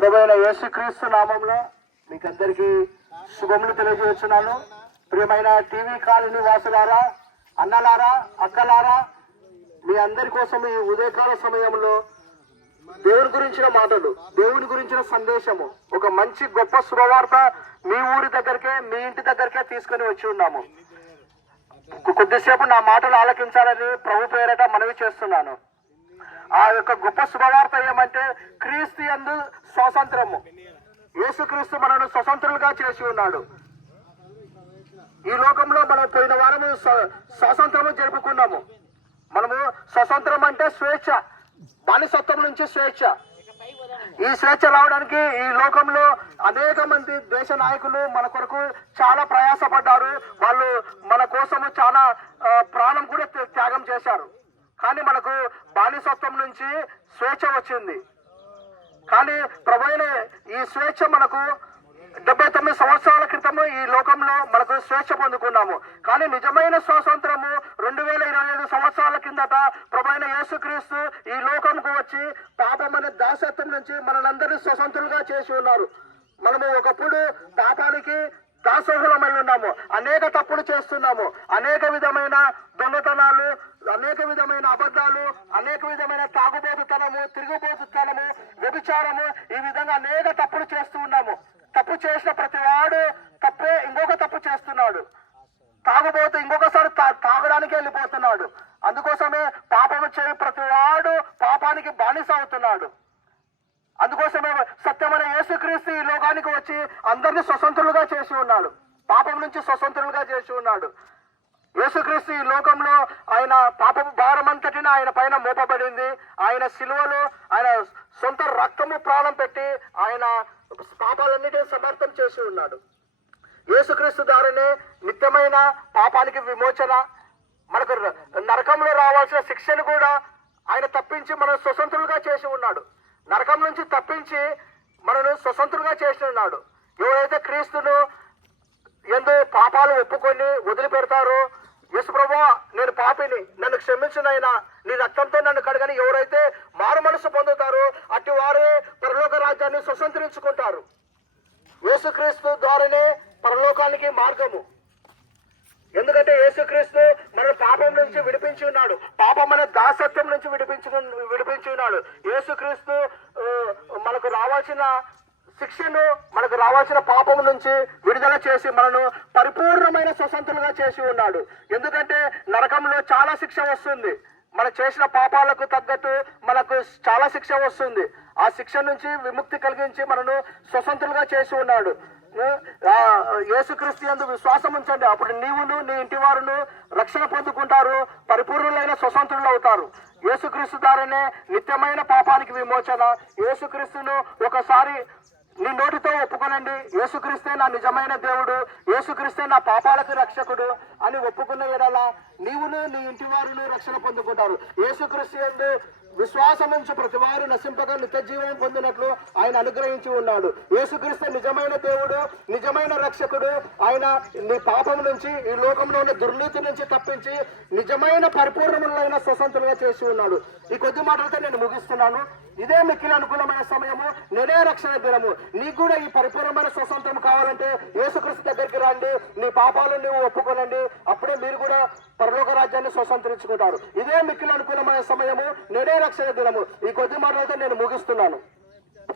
ప్రభుత్వ యేసుక్రీస్తు నామంలో మీకు అందరికీ శుభములు తెలియజేస్తున్నాను. ప్రియమైన టీవీ కాలనీ వాసులారా అన్నలారా అక్కలారా మీ అందరి కోసం ఈ ఉదయకాల సమయంలో దేవుని గురించిన మాటలు దేవుని గురించిన సందేశము ఒక మంచి గొప్ప శుభవార్త మీ ఊరి దగ్గరకే మీ ఇంటి దగ్గరకే తీసుకొని వచ్చి ఉన్నాము. కొద్దిసేపు నా మాటలు ఆలకించాలని ప్రభు పేరట మనవి చేస్తున్నాను. ఆ యొక్క గొప్ప శుభవార్త ఏమంటే క్రీస్తు ఎందు స్వాతంత్రము. యేసుక్రీస్తు మనను స్వతంత్రులుగా చేసి ఉన్నాడు. ఈ లోకంలో మనం పోయిన వారము స్వాతంత్రము జరుపుకున్నాము. మనము స్వతంత్రం అంటే స్వేచ్ఛ బానిసత్వం నుంచి స్వేచ్ఛ. ఈ స్వేచ్ఛ రావడానికి ఈ లోకంలో అనేక మంది దేశ నాయకులు మన కొరకు చాలా ప్రయాసపడ్డారు. వాళ్ళు మన కోసము చాలా ప్రాణం కూడా త్యాగం చేశారు. కానీ మనకు బానిసత్వం నుంచి స్వేచ్ఛ వచ్చింది. కానీ ప్రభుత్వ ఈ స్వేచ్ఛ మనకు డెబ్బై తొమ్మిది సంవత్సరాల క్రితము ఈ లోకంలో మనకు స్వేచ్ఛ పొందుకున్నాము. కానీ నిజమైన స్వాతంత్రము రెండు వేల ఇరవై ఐదు సంవత్సరాల కిందట ప్రభైన యేసుక్రీస్తు ఈ లోకంకు వచ్చి పాపం అనే దాసత్వం నుంచి మనలందరినీ స్వతంత్రులుగా చేసి ఉన్నారు. మనము ఒకప్పుడు పాపానికి దాసోహులమై ఉన్నాము అనేక తప్పులు చేస్తున్నాము. అనేక విధమైన దొంగతనాలు అనేక విధమైన అబద్ధాలు అనేక విధమైన తాగుబోతుతనము తిరుగుబోతుతనము వ్యభిచారము ఈ విధంగా అనేక తప్పులు చేస్తూ ఉన్నాము. తప్పు చేసిన ప్రతి వాడు తప్పే ఇంకొక తప్పు చేస్తున్నాడు. తాగుబోతు ఇంకొకసారి అందుకోసమే సత్యమైన యేసుక్రీస్తు ఈ లోకానికి వచ్చి అందరినీ స్వతంత్రులుగా చేసి ఉన్నాడు. పాపం నుంచి స్వతంత్రులుగా చేసి ఉన్నాడు. యేసుక్రీస్తు ఈ లోకంలో ఆయన పాపపు భారమంతటిని ఆయన పైన మోపబడింది. ఆయన సిలువలో ఆయన సొంత రక్తము ప్రాణం పెట్టి ఆయన పాపాలన్నిటిని సమర్థం చేసి ఉన్నాడు. యేసుక్రీస్తు ద్వారానే నిత్యమైన పాపానికి విమోచన మనకు నరకంలో రావాల్సిన శిక్షను కూడా ఆయన తప్పించి మనం స్వతంత్రులుగా చేసి ఉన్నాడు. నరకం నుంచి తప్పించి మనను స్వతంత్రులుగా చేసి ఉన్నాడు ఎవరైతే క్రీస్తును ఎందు పాపాలు ఒప్పుకొని వదిలిపెడతారో యేసు ప్రభా నేను పాపిని నన్ను క్షమించినైనా నీ రక్తంతో నన్ను కడగని ఎవరైతే మారు మనసు పొందుతారో అట్టి వారే పరలోక రాజ్యాన్ని స్వతంత్రించుకుంటారు. యేసుక్రీస్తు ద్వారానే పరలోకానికి మార్గము. ఎందుకంటే యేసుక్రీస్తు మన పాపం నుంచి విడిపించి ఉన్నాడు. పాపం మన దాసత్వం నుంచి విడిపించు విడిపించి ఉన్నాడు. యేసుక్రీస్తు మనకు రావాల్సిన శిక్షను మనకు రావాల్సిన పాపం నుంచి విడుదల చేసి మనను పరిపూర్ణమైన స్వతంత్రులుగా చేసి ఉన్నాడు. ఎందుకంటే నరకంలో చాలా శిక్ష వస్తుంది. మన చేసిన పాపాలకు తగ్గట్టు మనకు చాలా శిక్ష వస్తుంది. ఆ శిక్ష నుంచి విముక్తి కలిగించి మనను స్వతంత్రులుగా చేసి ఉన్నాడు. యేసుక్రీస్తు ఎందు విశ్వాసం ఉంచండి. అప్పుడు నీవును నీ ఇంటి వారును రక్షణ పొందుకుంటారు. పరిపూర్ణులైన స్వతంత్రులు అవుతారు. యేసుక్రీస్తు ద్వారానే నిత్యమైన పాపానికి విమోచన. యేసుక్రీస్తును ఒకసారి నీ నోటితో ఒప్పుకోనండి. యేసుక్రీస్తే నా నిజమైన దేవుడు. యేసుక్రీస్తే నా పాపాలకు రక్షకుడు అని ఒప్పుకున్న ఎడల నీవును నీ ఇంటి వారును రక్షణ పొందుకుంటారు. యేసుక్రీస్తు ఎందు విశ్వాసం నుంచి ప్రతి వారు నశింపగా నిత్య జీవం పొందినట్లు ఆయన అనుగ్రహించి ఉన్నాడు. యేసుక్రీస్తు నిజమైన దేవుడు నిజమైన రక్షకుడు. ఆయన నీ పాపం నుంచి ఈ లోకంలో ఉన్న దుర్నీతి నుంచి తప్పించి నిజమైన పరిపూర్ణములైన స్వతంత్రంగా చేసి ఉన్నాడు. ఈ కొద్ది మాటలతో నేను ముగిస్తున్నాను. ఇదే మిక్కిలి అనుకూలమైన సమయము. నేనే రక్షణ దినము. నీకు కూడా ఈ పరిపూర్ణమైన స్వతంత్రం కావాలంటే యేసుక్రీస్తు దగ్గరికి రండి. నీ పాపాలు నువ్వు ఒప్పుకోనండి. అప్పుడే మీరు కూడా పరలోక రాజ్యాన్ని స్వతంత్రించుకుంటారు. ఇదే మిక్కిలి అనుకూలమైన సమయము నేనే రక్షణ దినము. ఈ కొద్ది మాటలతో నేను ముగిస్తున్నాను.